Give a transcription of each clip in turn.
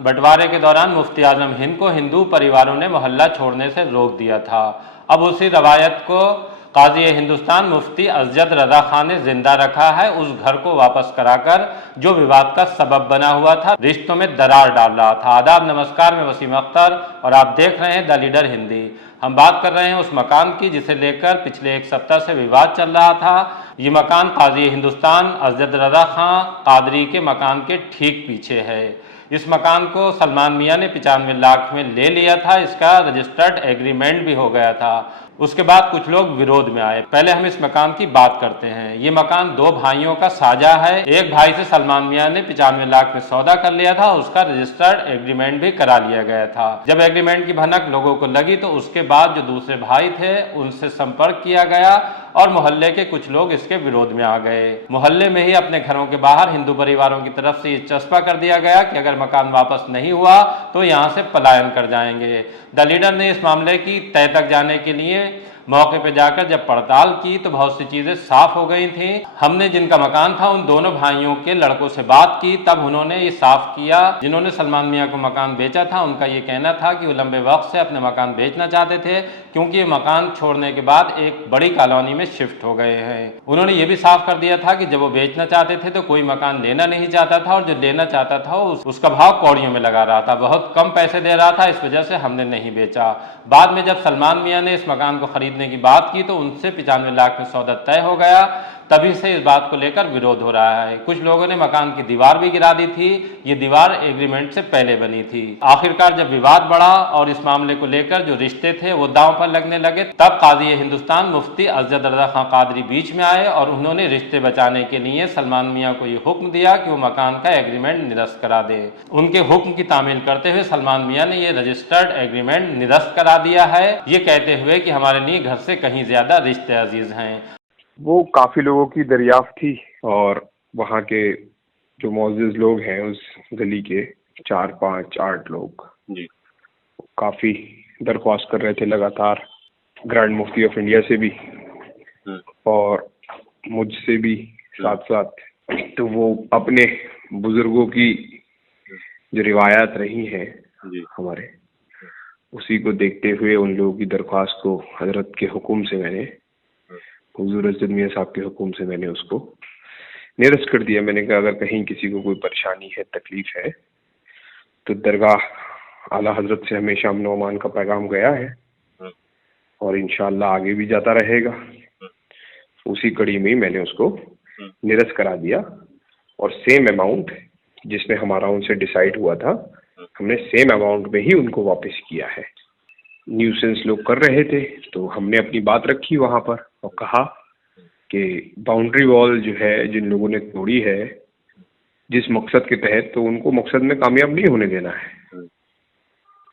बंटवारे के दौरान मुफ्ती आजम हिंद को हिंदू परिवारों ने मोहल्ला छोड़ने से रोक दिया था। अब उसी रवायत को काजी हिंदुस्तान मुफ्ती अजद रजा खान ने जिंदा रखा है। उस घर को वापस कराकर जो विवाद का सबब बना हुआ था, रिश्तों में दरार डाल रहा था। आदाब, नमस्कार, मैं वसीम अख्तर और आप देख रहे हैं द लीडर हिंदी। हम बात कर रहे हैं उस मकान की जिसे लेकर पिछले एक सप्ताह से विवाद चल रहा था। ये मकान काजी हिंदुस्तान अजद रजा खान कादरी के मकान के ठीक पीछे है। इस मकान को सलमान मियां ने 95 लाख में ले लिया था। इसका रजिस्टर्ड एग्रीमेंट भी हो गया था। उसके बाद कुछ लोग विरोध में आए। पहले हम इस मकान की बात करते हैं। ये मकान दो भाइयों का साझा है। एक भाई से सलमान मियां ने 95 लाख में सौदा कर लिया था। उसका रजिस्टर्ड एग्रीमेंट भी करा लिया गया था। जब एग्रीमेंट की भनक लोगों को लगी तो उसके बाद जो दूसरे भाई थे उनसे संपर्क किया गया और मोहल्ले के कुछ लोग इसके विरोध में आ गए। मोहल्ले में ही अपने घरों के बाहर हिंदू परिवारों की तरफ से ये चस्पा कर दिया गया कि अगर मकान वापस नहीं हुआ तो यहाँ से पलायन कर जाएंगे। द लीडर ने इस मामले की तह तक जाने के लिए मौके पर जाकर जब पड़ताल की तो बहुत सी चीजें साफ हो गई थी। हमने जिनका मकान था उन दोनों भाइयों के लड़कों से बात की, तब उन्होंने ये साफ किया। जिन्होंने सलमान मियां को मकान बेचा था उनका ये कहना था कि वो लंबे वक्त से अपने मकान बेचना चाहते थे, क्योंकि ये मकान छोड़ने के बाद एक बड़ी कॉलोनी में शिफ्ट हो गए हैं। उन्होंने ये भी साफ कर दिया था कि जब वो बेचना चाहते थे तो कोई मकान लेना नहीं चाहता था और जो लेना चाहता था उसका भाव कौड़ियों में लगा रहा था, बहुत कम पैसे दे रहा था, इस वजह से हमने नहीं बेचा। बाद में जब सलमान मियां ने इस मकान को खरीदने की बात की तो उनसे 95 लाख में सौदा तय हो गया। तभी से इस बात को लेकर विरोध हो रहा है। कुछ लोगों ने मकान की दीवार भी गिरा दी थी। ये दीवार एग्रीमेंट से पहले बनी थी। आखिरकार जब विवाद बढ़ा और इस मामले को लेकर जो रिश्ते थे वो दांव पर लगने लगे, तब काजी हिंदुस्तान मुफ्ती अजद रजा खान कादरी बीच में आए और उन्होंने रिश्ते बचाने के लिए सलमान मियां को ये हुक्म दिया कि वो मकान का एग्रीमेंट निरस्त करा दे। उनके हुक्म की तामील करते हुए सलमान मियां ने ये रजिस्टर्ड एग्रीमेंट निरस्त करा दिया है, ये कहते हुए कि हमारे लिए घर से कहीं ज्यादा रिश्ते अजीज हैं। वो काफी लोगों की दरियाफ्त थी और वहाँ के जो मौजूद लोग हैं उस गली के 4, 5, 8 लोग जी काफी दरख्वास्त कर रहे थे लगातार, ग्रैंड मुफ्ती ऑफ इंडिया से भी और मुझसे भी साथ साथ। तो वो अपने बुजुर्गों की जो रिवायात रही हैं हमारे, उसी को देखते हुए उन लोगों की दरख्वास्त को हजरत के हुक्म से मैंने, हुजूर अजद मियां साहब के हुक्म से मैंने उसको निरस्त कर दिया। मैंने कहा अगर कहीं किसी को कोई परेशानी है, तकलीफ है, तो दरगाह आला हजरत से हमेशा अमन व अमान का पैगाम गया है और इंशाअल्लाह आगे भी जाता रहेगा। उसी कड़ी में मैंने उसको निरस्त करा दिया और सेम अमाउंट जिसमें हमारा उनसे डिसाइड हुआ था, हमने सेम अमाउंट में ही उनको वापस किया है। न्यूसेंस लोग कर रहे थे तो हमने अपनी बात रखी वहाँ पर और कहा कि बाउंड्री वॉल जो है जिन लोगों ने तोड़ी है जिस मकसद के तहत, तो उनको मकसद में कामयाब नहीं होने देना है।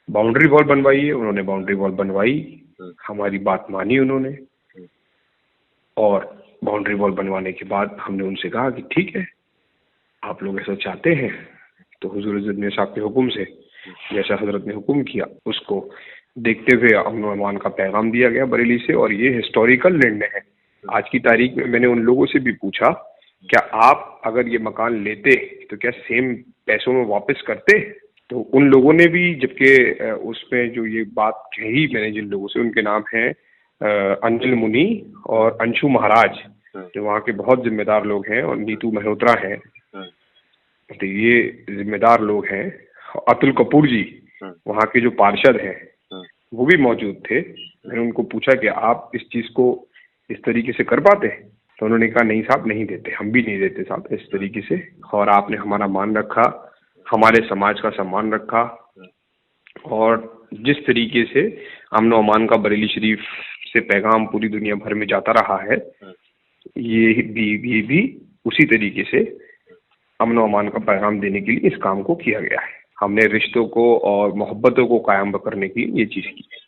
बाउंड्री वॉल बनवाई है, उन्होंने बाउंड्री वॉल बनवाई, हमारी बात मानी उन्होंने और बाउंड्री वॉल बनवाने के बाद हमने उनसे कहा कि ठीक है आप लोग ऐसा चाहते हैं तो हुजूर अज़द मियां साहब के हुक्म से जैसा हजरत ने हुक्म किया उसको देखते हुए अमन व अमान का पैगाम दिया गया बरेली से। और ये हिस्टोरिकल निर्णय है। आज की तारीख में मैंने उन लोगों से भी पूछा क्या आप अगर ये मकान लेते तो क्या सेम पैसों में वापस करते, तो उन लोगों ने भी, जबकि उसमें जो ये बात कही मैंने जिन लोगों से, उनके नाम हैं अनिल मुनी और अंशु महाराज, जो वहाँ के बहुत जिम्मेदार लोग हैं, और नीतू मल्होत्रा हैं, तो ये जिम्मेदार लोग हैं। अतुल कपूर जी वहाँ के जो पार्षद हैं वो भी मौजूद थे। मैंने उनको पूछा कि आप इस चीज़ को इस तरीके से कर पाते, तो उन्होंने कहा नहीं साहब नहीं देते, हम भी नहीं देते साहब इस तरीके से। और आपने हमारा मान रखा, हमारे समाज का सम्मान रखा और जिस तरीके से अमन व अमान का बरेली शरीफ से पैगाम पूरी दुनिया भर में जाता रहा है, ये भी उसी तरीके से अमन व अमान का पैगाम देने के लिए इस काम को किया गया है। हमने रिश्तों को और मोहब्बतों को कायम करने की ये चीज़ की है।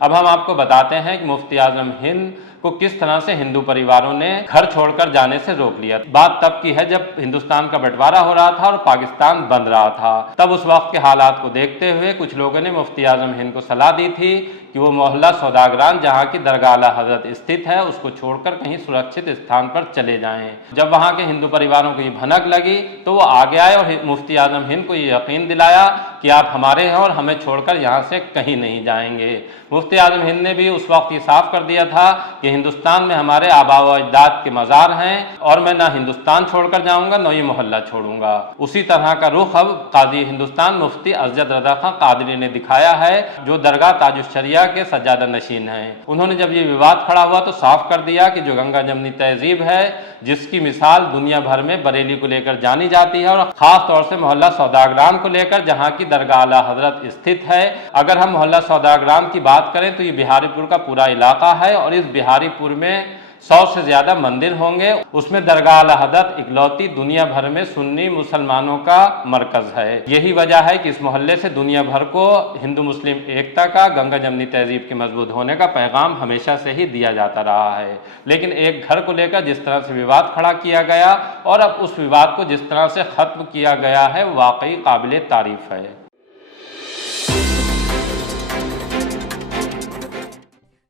अब हम आपको बताते हैं कि मुफ्ती आजम हिंद को किस तरह से हिंदू परिवारों ने घर छोड़कर जाने से रोक लिया। बात तब की है जब हिंदुस्तान का बंटवारा हो रहा था और पाकिस्तान बन रहा था। तब उस वक्त के हालात को देखते हुए कुछ लोगों ने मुफ्ती आजम हिंद को सलाह दी थी कि वो मोहल्ला सौदागरान जहाँ की दरगाह आला हजरत स्थित है उसको छोड़कर कहीं सुरक्षित स्थान पर चले जाएं। जब वहाँ के हिंदू परिवारों को ये भनक लगी तो वो आगे आए और मुफ्ती आजम हिंद को ये यकीन दिलाया कि आप हमारे हैं और हमें छोड़कर यहाँ से कहीं नहीं जाएंगे। मुफ्ती आजम हिंद ने भी उस वक्त ये साफ कर दिया था कि हिंदुस्तान में हमारे आबा व अजदाद के मज़ार हैं और मैं ना हिंदुस्तान छोड़कर जाऊंगा न ये मोहल्ला छोड़ूंगा। उसी तरह का रुख अब काजी हिंदुस्तान मुफ्ती अजद रज़ा खां कादरी ने दिखाया है, जो दरगाह ताजुश शरिया के सज्जादा नशीन हैं। उन्होंने जब ये विवाद खड़ा हुआ तो साफ कर दिया कि जो गंगा जमनी तहजीब है, जिसकी मिसाल दुनिया भर में बरेली को लेकर जानी जाती है और ख़ास तौर से मोहल्ला सौदागरान को लेकर जहाँ की दरगाह आला हजरत स्थित है, अगर हम मोहल्ला सौदागरान की बात करें तो ये बिहारीपुर का पूरा इलाका है और इस बिहारीपुर में 100 से ज़्यादा मंदिर होंगे। उसमें दरगाह आला हजरत इकलौती दुनिया भर में सुन्नी मुसलमानों का मरकज़ है। यही वजह है कि इस मोहल्ले से दुनिया भर को हिंदू मुस्लिम एकता का, गंगा जमनी तहजीब के मजबूत होने का पैगाम हमेशा से ही दिया जाता रहा है। लेकिन एक घर को लेकर जिस तरह से विवाद खड़ा किया गया और अब उस विवाद को जिस तरह से ख़त्म किया गया है, वाकई काबिल तारीफ़ है।